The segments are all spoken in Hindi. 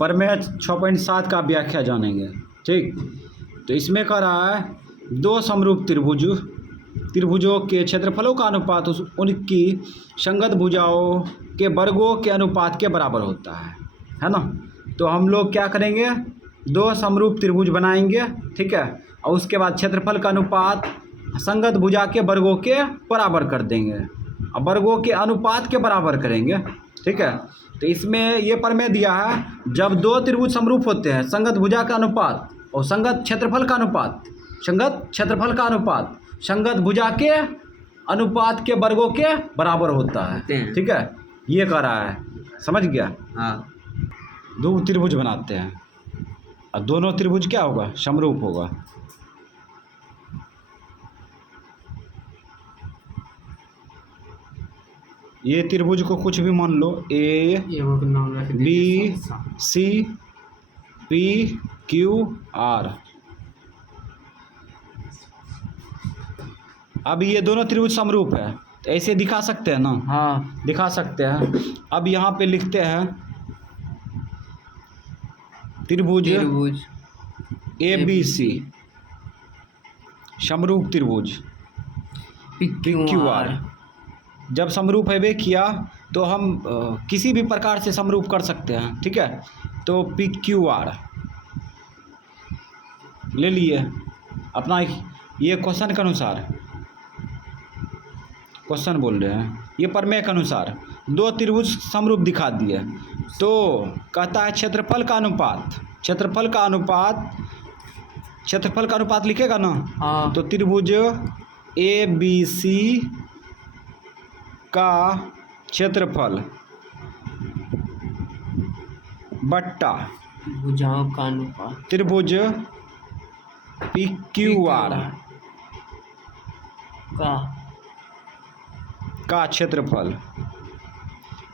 प्रमेय 6.7 का व्याख्या जानेंगे। ठीक, तो इसमें कह रहा है दो समरूप त्रिभुजों के क्षेत्रफलों का अनुपात उनकी संगत भुजाओं के वर्गों के अनुपात के बराबर होता है ना। तो हम लोग क्या करेंगे, दो समरूप त्रिभुज बनाएंगे, ठीक है, और उसके बाद क्षेत्रफल का अनुपात संगत भुजा के वर्गों के बराबर कर देंगे और वर्गों के अनुपात के बराबर करेंगे। ठीक है, तो इसमें ये प्रमेय दिया है, जब दो त्रिभुज समरूप होते हैं, संगत भुजा का अनुपात और संगत क्षेत्रफल का अनुपात संगत भुजा के अनुपात के वर्गों के बराबर होता है। ठीक है, ये कह रहा है, समझ गया। हाँ, दो त्रिभुज बनाते हैं और दोनों त्रिभुज क्या होगा, समरूप होगा। ये त्रिभुज को कुछ भी मान लो, A B C P Q R. अब ये दोनों त्रिभुज समरूप है, तो ऐसे दिखा सकते हैं ना। हाँ, दिखा सकते हैं। अब यहाँ पे लिखते हैं त्रिभुज ए बी सी समरूप त्रिभुज क्यू आर। जब समरूप है वे किया तो हम किसी भी प्रकार से समरूप कर सकते हैं। ठीक है, तो पी क्यू आर ले लिए अपना, ये क्वेश्चन के अनुसार, क्वेश्चन बोल रहे हैं, ये प्रमेय के अनुसार दो त्रिभुज समरूप दिखा दिए। तो कहता है क्षेत्रफल का अनुपात लिखेगा ना। हाँ, तो त्रिभुज ए बी सी का क्षेत्रफल बट्टा भुजाओं का अनुपात त्रिभुज पी क्यू आर का क्षेत्रफल,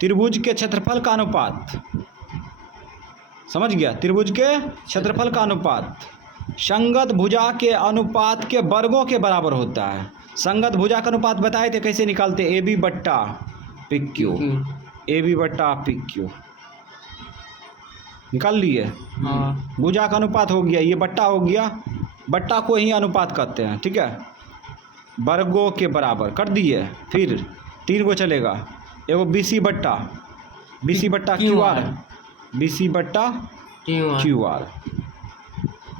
त्रिभुज के क्षेत्रफल का अनुपात, समझ गया, त्रिभुज के क्षेत्रफल का अनुपात संगत भुजा के अनुपात के वर्गों के बराबर होता है। संगत भुजा का अनुपात बताए थे कैसे निकालते, ए बी बट्टा पी क्यू, ए बी बट्टा पी क्यू निकाल लिए। हाँ, भुजा का अनुपात हो गया, ये बट्टा हो गया, बट्टा को ही अनुपात कहते हैं। ठीक है, वर्गों के बराबर कर दिए। फिर तीन को चलेगा, एगो बी सी बट्टा क्यू आर, बी सी बट्टा क्यू आर,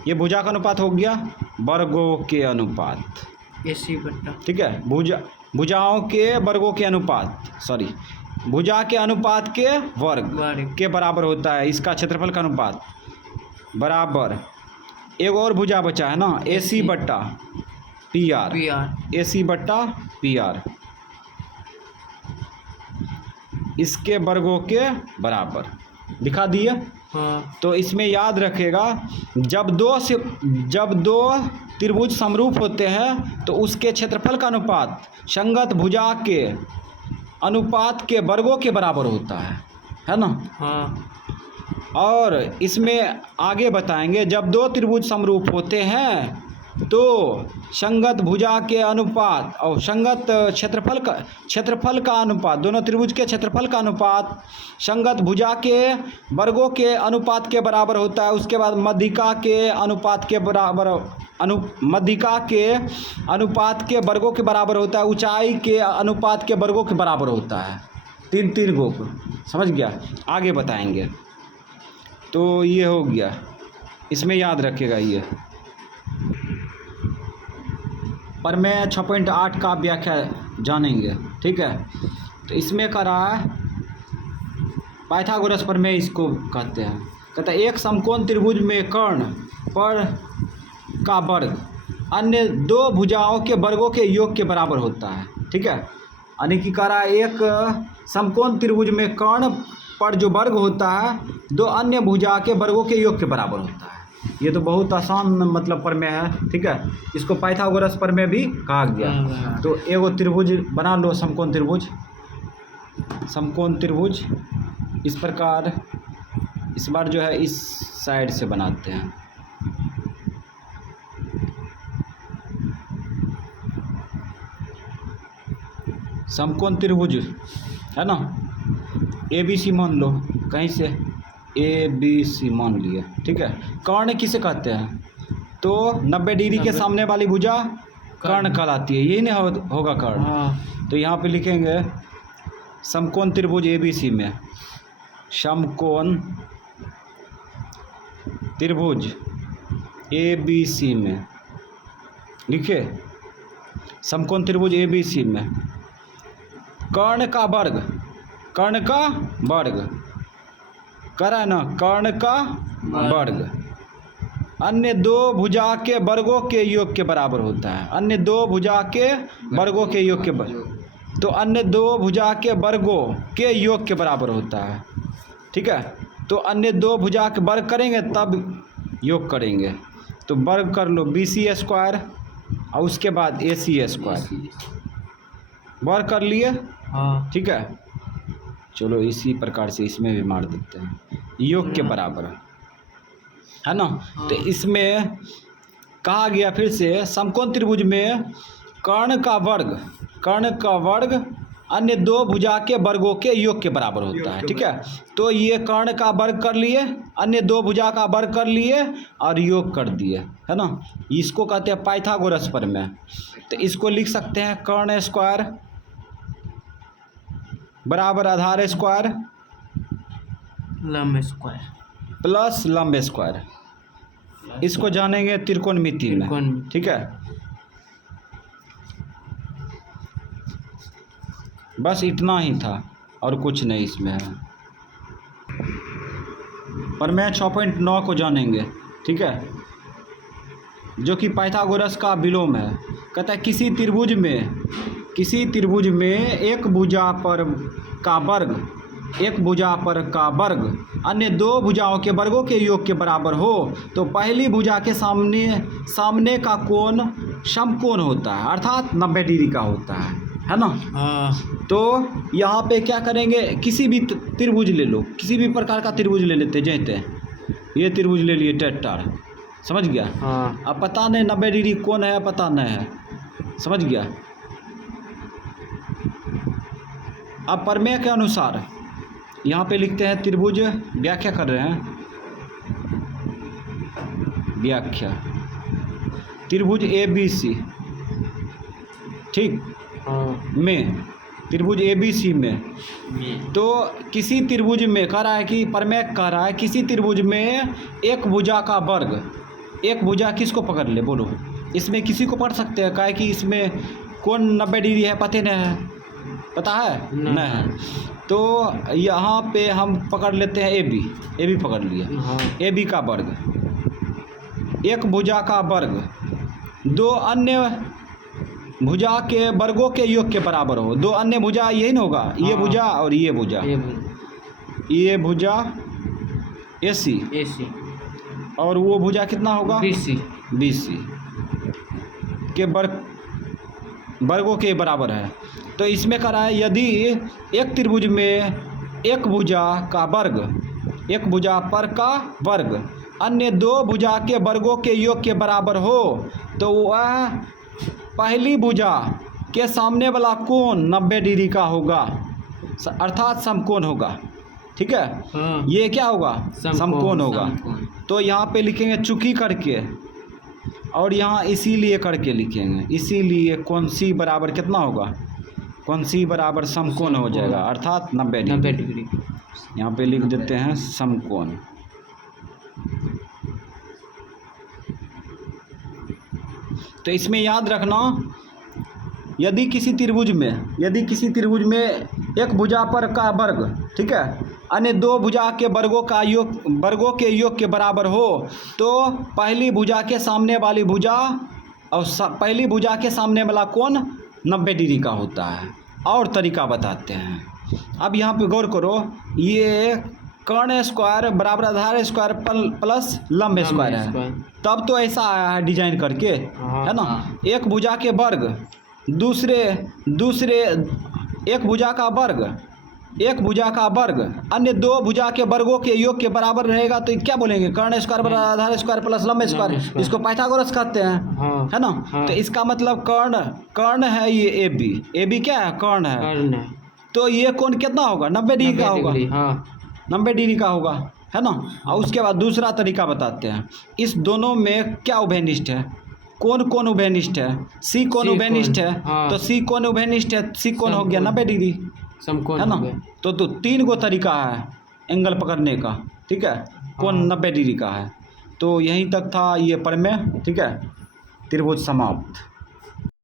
ये भुजा का अनुपात हो गया, वर्गों के अनुपात, एसी बट्टा। ठीक है, भुजाओं के वर्गों के अनुपात, सॉरी, भुजा के अनुपात के वर्ग के बराबर होता है इसका क्षेत्रफल का अनुपात, बराबर एक और भुजा बचा है ना, ए सी बट्टा पी आर, ए सी बट्टा पी आर, इसके वर्गों के बराबर दिखा दिए। हाँ, तो इसमें याद रखेगा, जब दो त्रिभुज समरूप होते हैं तो उसके क्षेत्रफल का अनुपात संगत भुजा के अनुपात के वर्गों के बराबर होता है ना। हाँ, और इसमें आगे बताएंगे, जब दो त्रिभुज समरूप होते हैं तो संगत भुजा के अनुपात और संगत क्षेत्रफल का अनुपात, दोनों त्रिभुज के क्षेत्रफल का अनुपात संगत भुजा के वर्गों के अनुपात के बराबर होता है। उसके बाद मध्यिका के अनुपात के बराबर, मध्यिका के अनुपात के वर्गों के बराबर होता है, ऊंचाई के अनुपात के वर्गों के बराबर होता है। तीन गो, समझ गया, आगे बताएंगे। तो ये हो गया, इसमें याद रखिएगा ये प्रमेय 6.8 का व्याख्या जानेंगे। ठीक है, तो इसमें कह रहा है पाइथागोरस प्रमेय इसको कहते हैं। कहता है एक समकोण त्रिभुज में कर्ण पर का वर्ग अन्य दो भुजाओं के वर्गों के योग के बराबर होता है। ठीक है, यानी कि कह रहा है एक समकोण त्रिभुज में कर्ण पर जो वर्ग होता है दो अन्य भुजा के वर्गों के योग के बराबर होता है। ये तो बहुत आसान मतलब प्रमेय है। ठीक है, इसको पाइथागोरस प्रमेय भी कहा गया। तो एगो त्रिभुज बना लो, समकोण त्रिभुज इस प्रकार, इस बार जो है इस साइड से बनाते हैं। समकोण त्रिभुज है ना, ABC मान लो कहीं से, ए बी सी मान लिए, ठीक है। कर्ण किसे कहते हैं? तो 90 डिग्री के सामने वाली भुजा कर्ण कहलाती है, यही नहीं होगा कर्ण। हाँ तो यहाँ पे लिखेंगे समकोण त्रिभुज ए बी सी में, समकोण त्रिभुज ए बी सी में लिखे, समकोण त्रिभुज ए बी सी में कर्ण का वर्ग, कर्ण का वर्ग करा है ना, कर्ण का वर्ग अन्य दो भुजा के वर्गों के योग के बराबर होता है। अन्य दो भुजा के वर्गों के योग के तो अन्य दो भुजा के वर्गों के योग के बराबर होता है, ठीक है। तो अन्य दो भुजा के वर्ग करेंगे तब योग करेंगे। तो वर्ग कर लो बी सी स्क्वायर और उसके बाद ए सी स्क्वायर, वर्ग कर लिए, हाँ ठीक है। चलो इसी प्रकार से इसमें भी मार देते हैं, योग के बराबर है ना। तो इसमें कहा गया फिर से समकोण त्रिभुज में कर्ण का वर्ग अन्य दो भुजा के वर्गों के योग के बराबर होता है, ठीक है। तो ये कर्ण का वर्ग कर लिए, अन्य दो भुजा का वर्ग कर लिए और योग कर दिए, है ना। इसको कहते हैं पाइथागोरस प्रमेय। तो इसको लिख सकते हैं कर्ण स्क्वायर बराबर आधार स्क्वायर लंब स्क्वायर प्लस लंब स्क्वायर। इसको जानेंगे त्रिकोणमिति में, ठीक है। बस इतना ही था और कुछ नहीं इसमें है। प्रमेय 6.9 को जानेंगे, ठीक है, जो कि पाइथागोरस का विलोम है। कहता है किसी त्रिभुज में एक भुजा पर का वर्ग अन्य दो भुजाओं के वर्गों के योग के बराबर हो तो पहली भुजा के सामने का कोण समकोण होता है, अर्थात 90 डिग्री का होता है ना। हाँ तो यहाँ पे क्या करेंगे, किसी भी त्रिभुज ले लो, किसी भी प्रकार का त्रिभुज ले लेते, जैसे ये त्रिभुज ले लिए टेट्राड, समझ गया। हाँ अब पता नहीं 90 डिग्री कौन है, पता नहीं है, समझ गया। अब प्रमेय के अनुसार यहाँ पे लिखते हैं त्रिभुज, व्याख्या कर रहे हैं, व्याख्या त्रिभुज ए बी सी, ठीक, हाँ में त्रिभुज ए बी सी में। तो किसी त्रिभुज में कह रहा है कि प्रमेय कह रहा है किसी त्रिभुज में एक भुजा का वर्ग, एक भुजा किसको पकड़ ले बोलो, इसमें किसी को पढ़ सकते हैं, काहे कि इसमें कौन 90 डिग्री है पता नहीं है, पता है नहीं है। तो यहाँ पे हम पकड़ लेते हैं ए बी पकड़ लिए, हाँ ए बी का वर्ग, एक भुजा का वर्ग दो अन्य भुजा के वर्गों के योग के बराबर हो। दो अन्य भुजा यही ना होगा, ये हाँ। भुजा और ये भुजा, ये भुजा ए सी और वो भुजा कितना होगा बी सी के वर्गों के बराबर है। तो इसमें कह रहा है यदि एक त्रिभुज में एक भुजा का वर्ग, एक भुजा पर का वर्ग अन्य दो भुजा के वर्गों के योग के बराबर हो तो वह पहली भुजा के सामने वाला कोण 90 डिग्री का होगा, अर्थात समकोण होगा, ठीक है। हाँ ये क्या होगा, समकोण होगा। तो यहाँ पे लिखेंगे चूंकि करके और यहाँ इसीलिए करके लिखेंगे, इसीलिए कौन सी बराबर कितना होगा, कौन सी बराबर समकोण हो जाएगा, अर्थात 90 डिग्री। यहाँ पे लिख देते हैं समकोण। तो इसमें याद रखना यदि किसी त्रिभुज में एक भुजा पर का वर्ग, ठीक है, अन्य दो भुजा के वर्गों के योग के बराबर हो तो पहली भुजा के सामने वाली भुजा और पहली भुजा के सामने वाला कोण 90 डिग्री का होता है। और तरीका बताते हैं। अब यहाँ पे गौर करो, ये कर्ण स्क्वायर बराबर आधार स्क्वायर प्लस लंब स्क्वायर है, तब तो ऐसा आया है डिजाइन करके, है ना। एक भुजा के वर्ग दूसरे एक भुजा का वर्ग अन्य दो भुजा के वर्गों के योग के बराबर रहेगा तो क्या बोलेंगे, कर्ण स्क्वायर बराबर आधार स्क्वायर प्लस लंब स्क्वायर, इसको पाइथागोरस कहते हैं, है ना। तो इसका मतलब कर्ण है ये ए बी क्या है, कर्ण है। तो ये कोण कितना होगा, 90 डिग्री का होगा, 90 डिग्री का होगा, है ना। और उसके बाद दूसरा तरीका बताते हैं, इस दोनों में क्या उभयनिष्ठ है, कौन कौन उभयनिष्ठ है, सी कौन सी उभयनिष्ठ कोण, है। हाँ। तो सी कौन उभयनिष्ठ है, सी कौन हो गया समकोण। 90 डिग्री, समकोण है ना। हो गया। तो 3 गो तरीका है एंगल पकड़ने का, ठीक है। कौन हाँ। 90 डिग्री का है। तो यहीं तक था ये प्रमेय, ठीक है। त्रिभुज समाप्त।